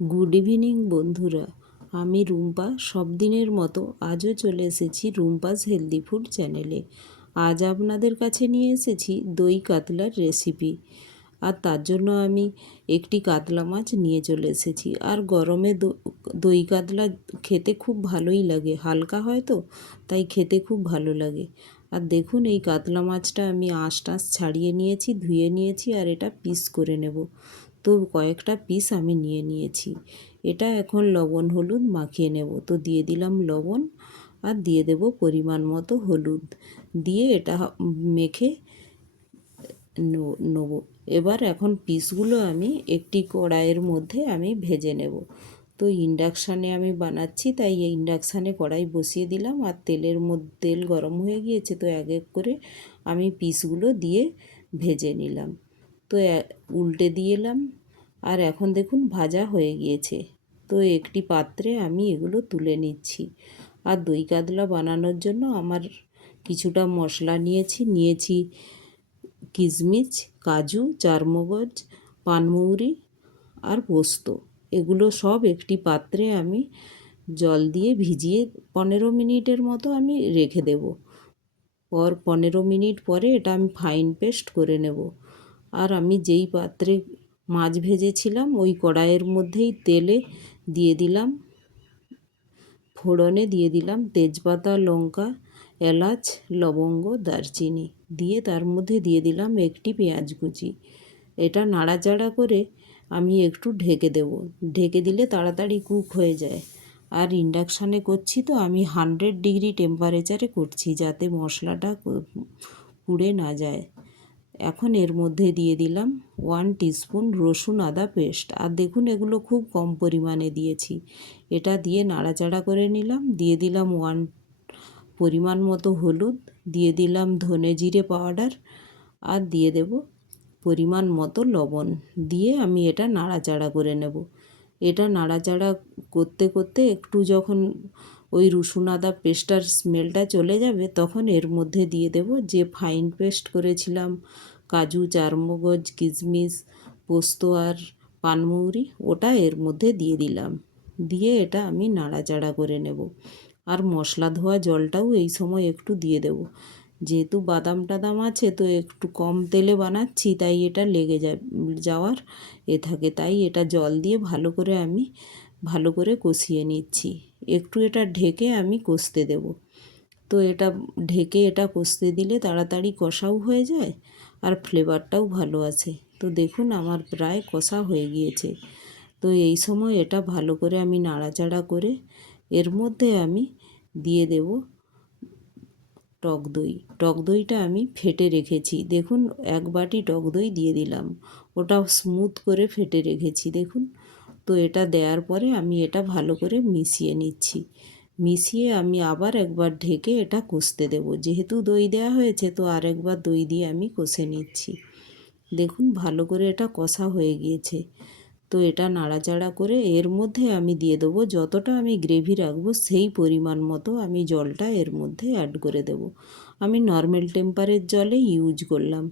Good evening বন্ধুরা, আমি রুম্পা সব দিনের মতো আজও চলে এসেছি রুম্পাস হেলদি ফুড চ্যানেলে। আজ আপনাদের কাছে নিয়ে এসেছি দই কাতলার রেসিপি। আর তার জন্য আমি একটি কাতলা মাছ নিয়ে চলে এসেছি। আর গরমে দই কাতলা খেতে খুব ভালোই লাগে, হালকা হয় তো তাই খেতে খুব ভালো লাগে। আর দেখুন এই কাতলা মাছটা আমি আঁশ টাঁশ ছাড়িয়ে নিয়েছি, ধুয়ে নিয়েছি, আর এটা পিস করে নেব। তো কয়েকটা পিস আমি নিয়ে নিয়েছি। এটা এখন লবণ হলুদ মাখিয়ে নেব। তো দিয়ে দিলাম লবণ আর দিয়ে দেব পরিমাণ মতো হলুদ, দিয়ে এটা মেখে নেব। এবার এখন পিসগুলো আমি একটি কড়াইয়ের মধ্যে আমি ভেজে নেব। তো ইন্ডাকশানে আমি বানাচ্ছি, তাই এই ইন্ডাকশানে কড়াই বসিয়ে দিলাম। আর তেল গরম হয়ে গিয়েছে, তো এক এক করে আমি পিসগুলো দিয়ে ভেজে নিলাম। তো উল্টে দিয়ে এলাম। আর এখন দেখুন ভাজা হয়ে গিয়েছে। তো একটি পাত্রে আমি এগুলো তুলে নিচ্ছি। আর দই কাতলা বানানোর জন্য আমার কিছুটা মশলা নিয়েছি কিশমিশ, কাজু, চারমগজ, পানমৌরি আর পোস্ত। এগুলো সব একটি পাত্রে আমি জল দিয়ে ভিজিয়ে 15 মিনিটের মতো আমি রেখে দেব। 15 মিনিট পরে এটা আমি ফাইন পেস্ট করে নেব। আর আমি যেই পাত্রে মাছ ভেজেছিলাম ওই কড়াইয়ের মধ্যেই তেলে দিয়ে দিলাম, ফোড়নে দিয়ে দিলাম তেজপাতা, লঙ্কা, এলাচ, লবঙ্গ, দারচিনি, দিয়ে তার মধ্যে দিয়ে দিলাম একটি পেঁয়াজ কুচি। এটা নাড়াচাড়া করে আমি একটু ঢেকে দেব। ঢেকে দিলে তাড়াতাড়ি কুক হয়ে যায়। আর ইন্ডাকশানে করছি তো আমি 100 ডিগ্রি টেম্পারেচারে করছি, যাতে মশলাটা পুড়ে না যায়। এখন এর মধ্যে দিয়ে দিলাম 1 টিস্পুন রসুন আদা পেস্ট। আর দেখুন এগুলো খুব কম পরিমাণে দিয়েছি। এটা দিয়ে নাড়াচাড়া করে নিলাম। দিয়ে দিলাম পরিমাণ মতো হলুদ, দিয়ে দিলাম ধনে জিরে পাউডার, আর দিয়ে দেব পরিমাণ মতো লবণ, দিয়ে আমি এটা নাড়াচাড়া করে নেব। এটা নাড়াচাড়া করতে করতে একটু যখন ওই রসুন আদা পেস্টার স্মেলটা চলে যাবে, তখন এর মধ্যে দিয়ে দেব যে ফাইন পেস্ট করেছিলাম কাজু, চারমগজ, কিশমিশ, পোস্ত আর পানমৌরি, ওটা এর মধ্যে দিয়ে দিলাম। দিয়ে এটা আমি নাড়াচাড়া করে নেব। আর মশলা ধোয়া জলটাও এই সময় একটু দিয়ে দেব। যেহেতু বাদাম টাদাম আছে, তো একটু কম তেলে বানাচ্ছি, তাই এটা লেগে যাওয়ার থাকে, তাই এটা জল দিয়ে ভালো করে কষিয়ে নিচ্ছি। একটু এটা ঢেকে আমি কষতে দেব। তো এটা ঢেকে এটা কষতে দিলে তাড়াতাড়ি কষাও হয়ে যায় আর ফ্লেভারটাও ভালো আসে। তো দেখুন আমার প্রায় কষা হয়ে গিয়েছে। তো এই সময় এটা ভালো করে আমি নাড়াচাড়া করে এর মধ্যে আমি দিয়ে দেব টক দই। টক দইটা আমি ফেটে রেখেছি, দেখুন 1 বাটি টক দই দিয়ে দিলাম। ওটা স্মুথ করে ফেটে রেখেছি দেখুন। তো এটা দেওয়ার পরে আমি এটা ভালো করে মিশিয়ে নিচ্ছি। মিশিয়ে আমি আবার একবার ঢেকে এটা কষতে দেব। যেহেতু দই দেওয়া হয়েছে, তো আরেকবার দই দিয়ে আমি কষে নিচ্ছি। দেখুন ভালো করে এটা কষা হয়ে গিয়েছে। তো এটা নাড়াচাড়া করে এর মধ্যে আমি দিয়ে দেবো, যতটা আমি গ্রেভি রাখবো সেই পরিমাণ মতো আমি জলটা এর মধ্যে অ্যাড করে দেব। আমি নর্মাল টেম্পারের জলে ইউজ করলাম।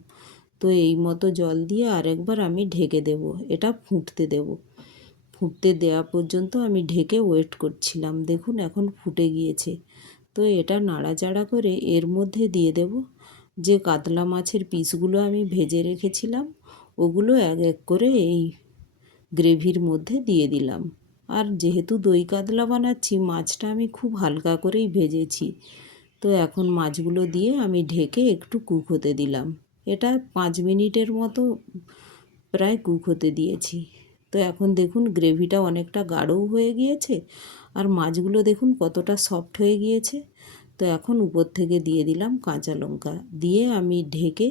তো এই মতো জল দিয়ে আরেকবার আমি ঢেকে দেব। এটা ফুটতে দেব। ফুটতে দেওয়া পর্যন্ত আমি ঢেকে ওয়েট করছিলাম। দেখুন এখন ফুটে গিয়েছে। তো এটা নাড়াচাড়া করে এর মধ্যে দিয়ে দেব যে কাতলা মাছের পিসগুলো আমি ভেজে রেখেছিলাম, ওগুলো এক এক করে এই গ্রেভির মধ্যে দিয়ে দিলাম। আর যেহেতু দই কাতলা বানাচ্ছি, মাছটা আমি খুব হালকা করেই ভেজেছি। তো এখন মাছগুলো দিয়ে আমি ঢেকে একটু কুক হতে দিলাম। এটা 5 মিনিটের মতো প্রায় কুক হতে দিয়েছি। তো এখন দেখুন গ্রেভিটা অনেকটা গাঢ়ও হয়ে গিয়েছে, আর মাছগুলো দেখুন কতটা সফট হয়ে গিয়েছে। তো এখন উপর থেকে দিয়ে দিলাম কাঁচা লঙ্কা, দিয়ে আমি ঢেকে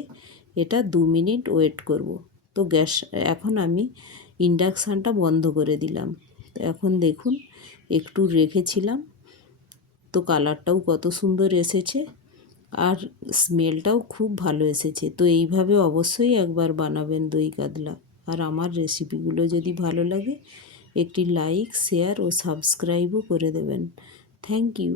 এটা 2 মিনিট ওয়েট করব। তো এখন আমি ইন্ডাকশানটা বন্ধ করে দিলাম। তো এখন দেখুন একটু রেখেছিলাম, তো কালারটাও কত সুন্দর এসেছে আর স্মেলটাও খুব ভালো এসেছে। তো এইভাবে অবশ্যই একবার বানাবেন দই কাতলা। আর আমার রেসিপিগুলো যদি ভালো লাগে, একটি লাইক, শেয়ার ও সাবস্ক্রাইবও করে দেবেন। Thank you.